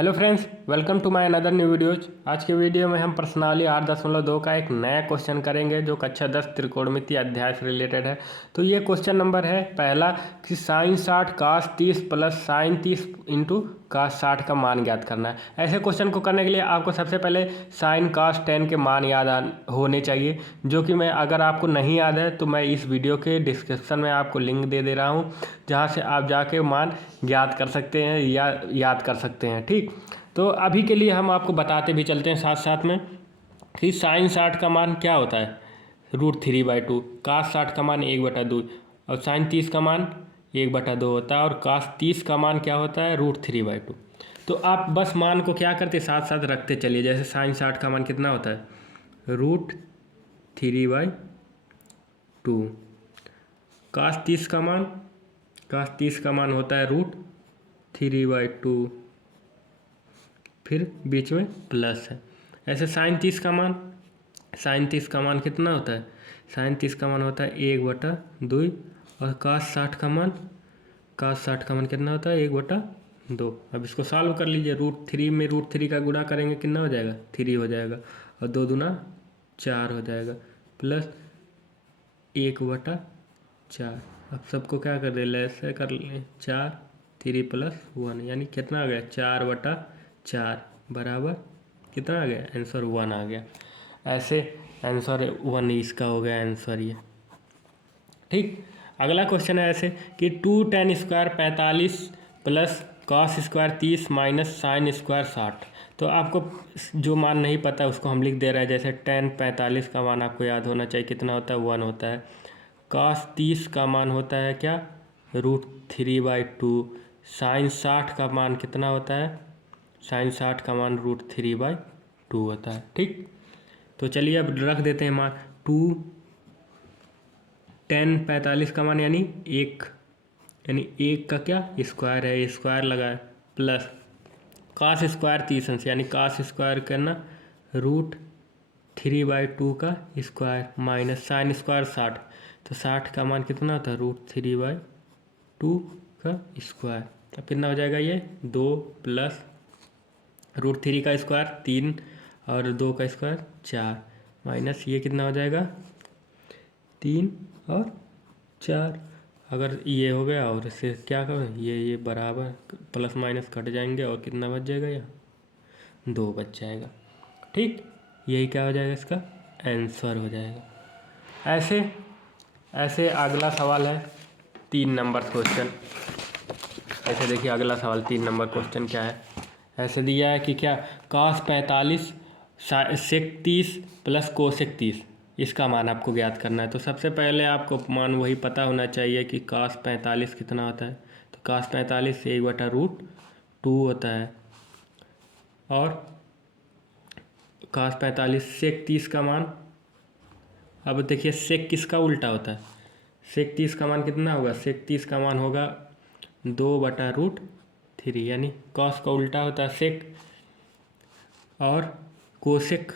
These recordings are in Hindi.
Hello friends, welcome to my another new videos. आज के वीडियो में हम प्रश्नावली 8.2 का एक नया क्वेश्चन करेंगे जो कक्षा 10 त्रिकोणमिति अध्याय से रिलेटेड है। तो ये क्वेश्चन नंबर है पहला कि साइन 60 कास 30 प्लस साइन 30 इंटू कास 60 का मान ज्ञात करना है। ऐसे क्वेश्चन को करने के लिए आपको सबसे पहले साइन कास 10 के मान याद होने चाहिए, जो कि मैं अगर आपको नहीं याद है तो मैं इस वीडियो के डिस्क्रिप्शन में आपको लिंक दे दे रहा हूँ, जहाँ से आप जाके मान ज्ञात कर सकते हैं या याद कर सकते हैं। ठीक, तो अभी के लिए हम आपको बताते भी चलते हैं साथ साथ में कि साइन 60 का मान क्या होता है, √3/2। कास 60 का मान 1/2 और साइन 30 का मान 1/2 होता है। और कास 30 का मान क्या होता है, √3/2। तो आप बस मान को क्या करते साथ साथ रखते चलिए। जैसे साइन 60 का मान कितना होता है, √3/2। कास 30 का मान होता है √3/2, फिर बीच में प्लस है। ऐसे साइन 30 का मान कितना होता है, साइन 30 का मान होता है 1/2। और कास 60 का मान कितना होता है, 1/2। अब इसको सॉल्व कर लीजिए। √3 में √3 का गुणा करेंगे कितना हो जाएगा, 3 हो जाएगा। और 2 दूना 4 हो जाएगा, प्लस 1/4। अब सबको क्या कर दे, ऐसे कर लें 4, 3 + 1 यानी कितना आ गया, 4/4 बराबर कितना आ गया, आंसर 1 आ गया। ऐसे आंसर 1 इसका हो गया आंसर ये। ठीक, अगला क्वेश्चन है ऐसे कि 2tan² 45 plus cos square 30 minus sine square 60। तो आपको जो मान नहीं पता उसको हम लिख दे रहे हैं। जैसे tan 45 का मान आपको याद होना चाहिए, कितना होता है, 1 होता है। कॉस 30 का मान होता है क्या, √3/2। साइन 60 का मान कितना होता है, साइन 60 का मान √3/2 होता है। ठीक, तो चलिए अब रख देते हैं मान। 2tan 45 का मान यानी 1, यानी 1 का क्या स्क्वायर है, स्क्वायर लगाए, प्लस कास स्क्वायर 30 यानी कास स्क्वायर करना √3/2 का स्क्वायर, माइनस साइन स्क्वायर 60। तो 60 का मान कितना होता है, √3/2 का स्क्वायर। अब कितना हो जाएगा ये, 2 प्लस √3 का स्क्वायर 3 और 2 का स्क्वायर 4, माइनस ये कितना हो जाएगा, 3 और 4। अगर ये हो गया और इससे क्या करें, ये बराबर प्लस माइनस कट जाएंगे और कितना बच जाएगा, यहाँ 2 बच जाएगा। ठीक, यही क्या हो जाएगा, इसका आंसर हो जाएगा। ऐसे अगला सवाल है 3 नंबर क्वेश्चन। ऐसे देखिए अगला सवाल 3 नंबर क्वेश्चन क्या है। ऐसे दिया है कि क्या cos 45 sec 30 प्लस कोसेक 30, इसका मान आपको ज्ञात करना है। तो सबसे पहले आपको मान वही पता होना चाहिए कि cos 45 कितना होता है। तो cos 45 1/√2 होता है। और cos 45 sec 30 का मान, अब देखिए sec किसका उल्टा होता है, sec 30 का मान कितना होगा, sec 30 का मान होगा 2/√3, यानी cos का उल्टा होता है sec। और कोसेक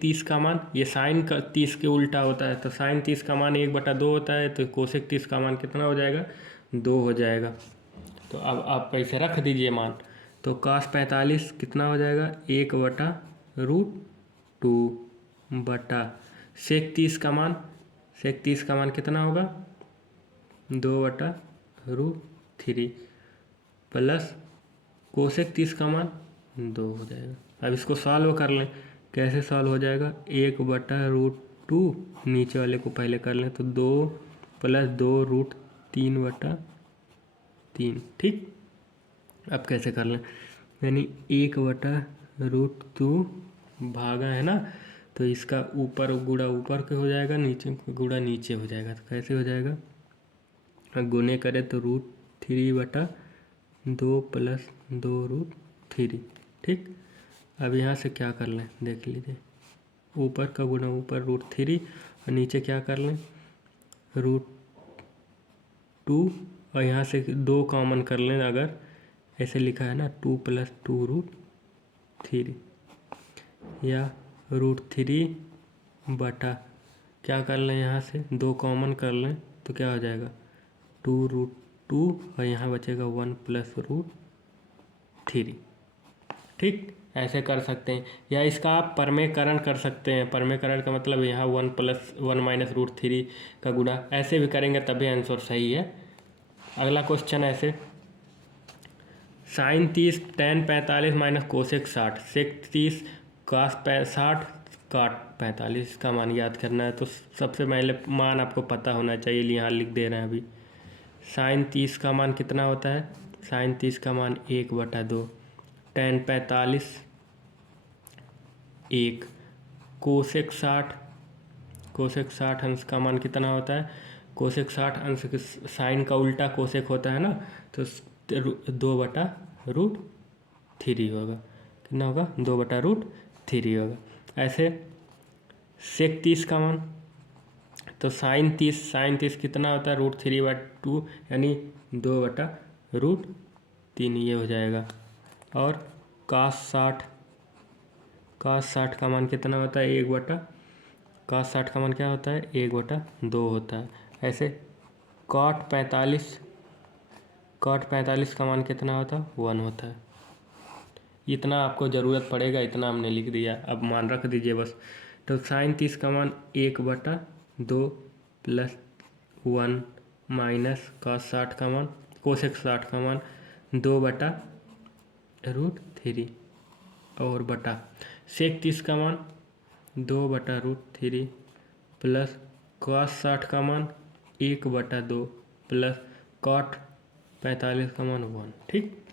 30 का मान, ये साइन का 30 के उल्टा होता है। तो साइन 30 का मान 1/2 होता है। तो कोसेक 30 का मान कितना हो जाएगा, 2 हो जाएगा। तो अब आप ऐसे रख दीजिए मान। तो cos 45 कितना हो जाएगा, 1/√2 बटा सेक 30 का मान, कितना होगा, 2/√3 प्लस कोसेक 30 का मान 2 हो जाएगा। अब इसको सॉल्व कर लें। कैसे सॉल्व हो जाएगा, 1/√2 नीचे वाले को पहले कर लें, तो 2 प्लस 2√3/3। ठीक, अब कैसे कर लें, यानी 1/√2 भागा है ना, तो इसका ऊपर गुणा ऊपर के हो जाएगा, नीचे गुणा नीचे हो जाएगा। तो कैसे हो जाएगा, गुने करें तो √3/2 प्लस 2√3। ठीक, अब यहाँ से क्या कर लें, देख लीजिए, ऊपर का गुणा ऊपर √3 और नीचे क्या कर लें, √2 और यहाँ से 2 कॉमन कर लें। अगर ऐसे लिखा है ना, 2 + 2√3 या √3 बटा क्या कर लें, यहाँ से 2 कॉमन कर लें तो क्या हो जाएगा, 2√2 और यहाँ बचेगा 1 + 3। ठीक, ऐसे कर सकते हैं, या इसका आप परमेकरण कर सकते हैं। परमेकरण का मतलब यहाँ 1 + 1 - √3 का गुणा, ऐसे भी करेंगे तभी आंसर सही है। अगला क्वेश्चन ऐसे, साइन 30 tan 45 - कोसेक 60 सेक 30 कास 60 काट 45 का मान याद करना है। तो सबसे पहले मान आपको पता होना चाहिए, यहाँ लिख दे रहे हैं अभी। साइन 30 का मान कितना होता है? साइन 30 का मान 1/2, tan 45 1, कोसेक 60 अंश का मान कितना होता है? कोसेक 60 अंश साइन का उल्टा कोसेक होता है ना, तो 2/√3 होगा। कितना होगा? 2/√3 होगा। ऐसे सेक 30 का मान, तो साइन 30 कितना होता है? √3/2 यानी 2/√3 ये हो जाएगा। और कास 60 का मान कितना होता है? कास 60 का मान क्या होता है? 1/2 होता है। ऐसे कॉट 45 का मान कितना होता है? 1 होता है। इतना आपको ज़रूरत पड़ेगा, इतना हमने लिख दिया, अब मान रख दीजिए बस। तो साइन 30 का मान 1/2 + 1 माइनस कास 60 का मान, कोसेक 60 का मान 2/√3 और बटा सेक 30 का मान 2/√3 प्लस कॉस 60 का मान 1/2 प्लस कॉट 45 का मान 1। ठीक,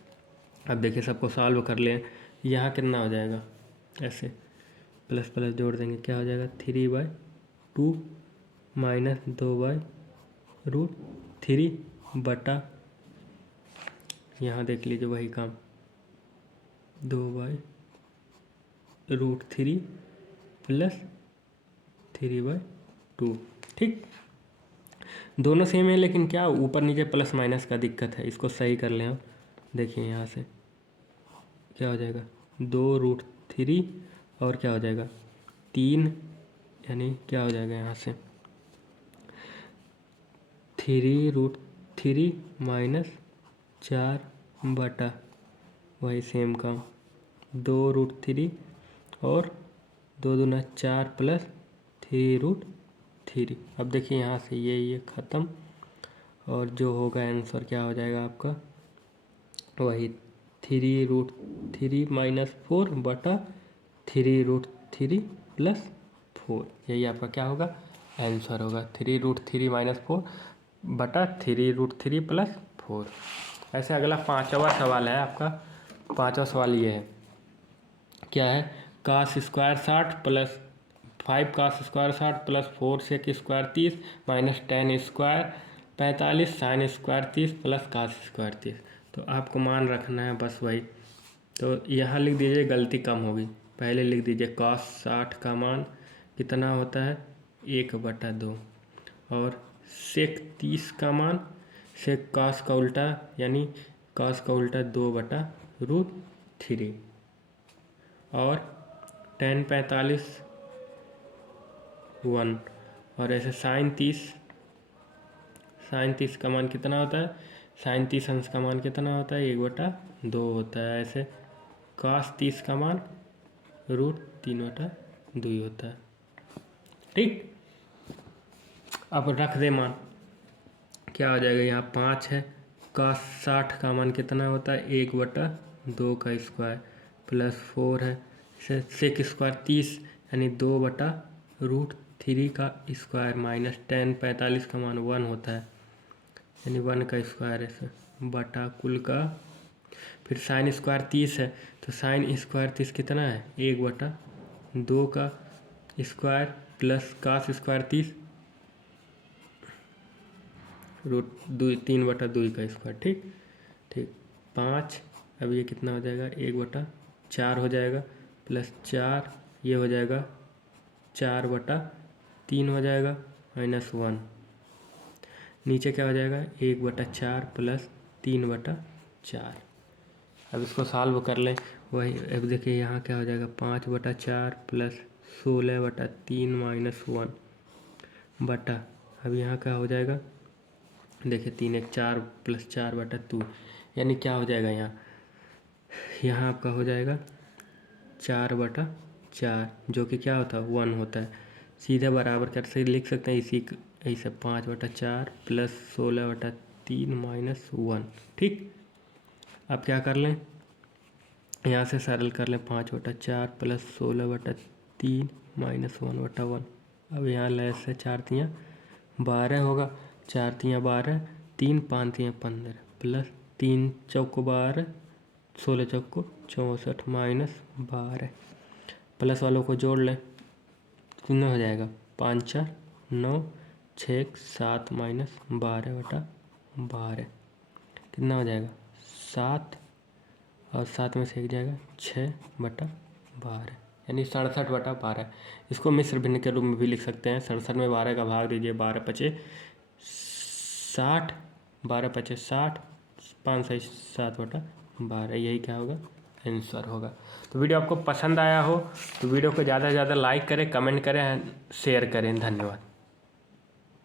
अब देखिए सबको सॉल्व कर लें। यहाँ कितना हो जाएगा? ऐसे प्लस प्लस जोड़ देंगे, क्या हो जाएगा? 3/2 माइनस 2/√3 बटा, यहाँ देख लीजिए वही काम, 2/√3 प्लस 3/2। ठीक, दोनों सेम है, लेकिन क्या ऊपर नीचे प्लस माइनस का दिक्कत है, इसको सही कर लें हम। देखिए यहाँ से क्या हो जाएगा? 2√3 और क्या हो जाएगा? 3, यानी क्या हो जाएगा यहाँ से? 3√3 माइनस 4 बटा वही सेम काम, 2√3 और 2 दूना 4 प्लस 3√3। अब देखिए यहाँ से ये ख़त्म, और जो होगा आंसर क्या हो जाएगा आपका? वही 3√3 माइनस 4 बटा 3√3 प्लस 4, यही आपका क्या होगा? आंसर होगा। 3√3 माइनस 4 बटा 3√3 प्लस 4। ऐसे अगला 5वां सवाल है आपका। 5वां सवाल ये है, क्या है? Cos square 60 plus 5 cos square 60 plus 4 sec square 30 minus tan square 45 sine square 30 plus cos square 30। तो आपको मान रखना है बस वही। तो यहाँ लिख दीजिए, गलती कम होगी। पहले लिख दीजिए कास 60 का मान कितना होता है? 1/2, और सेक 30 का मान, सेक कास का उल्टा यानी कास का उल्टा 2/√3, और tan 45 1, और ऐसे साइन 30 का मान कितना होता है? साइन 30 अंश का मान कितना होता है? 1/2 होता है। ऐसे कास 30 का मान √3/2 होता है। ठीक, अब रख दे मान, क्या हो जाएगा? यहाँ 5 है। कास 60 का मान कितना होता है? 1/2 का स्क्वायर प्लस 4 है। सेक स्क्वायर 30 यानी 2/√3 का स्क्वायर माइनस tan 45 का मान 1 होता है, यानी 1 का स्क्वायर ऐसे बटा कुल का। फिर साइन स्क्वायर 30 है, तो साइन स्क्वायर 30 कितना है? 1/2 का स्क्वायर प्लस कास स्क्वायर 30 √3/2 का स्क्वायर। ठीक, 5। अब ये कितना हो जाएगा? 1/4 हो जाएगा, प्लस 4 ये हो जाएगा 4/3 हो जाएगा, माइनस 1। नीचे क्या हो जाएगा? 1/4 प्लस 3/4। अब इसको सॉल्व कर लें वही। अब देखिए यहाँ क्या हो जाएगा? 5/4 प्लस 16/3 माइनस 1 बटा, अब यहाँ क्या हो जाएगा? देखिए 3 × 1 = 4 प्लस 4/2, यानी क्या हो जाएगा? यहाँ यहाँ आपका हो जाएगा 4/4, जो कि क्या होता है 1 होता है। सीधे बराबर कैसे लिख सकते हैं, इसी ऐसे 5/4 प्लस 16/3 माइनस 1। ठीक, अब क्या कर लें, यहाँ से सरल कर लें 5/4 प्लस 16/3 माइनस 1/1। अब यहाँ लेस है 4 तियाँ 12 होगा, 4 तियाँ 12, 3 5 तियाँ 15 प्लस 3 चौको 12, 16 चौको 64 माइनस 12। प्लस वालों को जोड़ लें, कितना हो जाएगा 5 4 9 6 7 माइनस 12/12 कितना हो जाएगा 7, और 7 में से एक जाएगा 6/12, यानी 67/12। इसको मिश्र भिन्न के रूप में भी लिख सकते हैं। 67 में 12 का भाग दीजिए, 12×5 60, 12×5 60, 5 6 7/12, यही क्या होगा आंसर होगा। तो वीडियो आपको पसंद आया हो तो वीडियो को ज़्यादा से ज़्यादा लाइक करें, कमेंट करें, शेयर करें। धन्यवाद।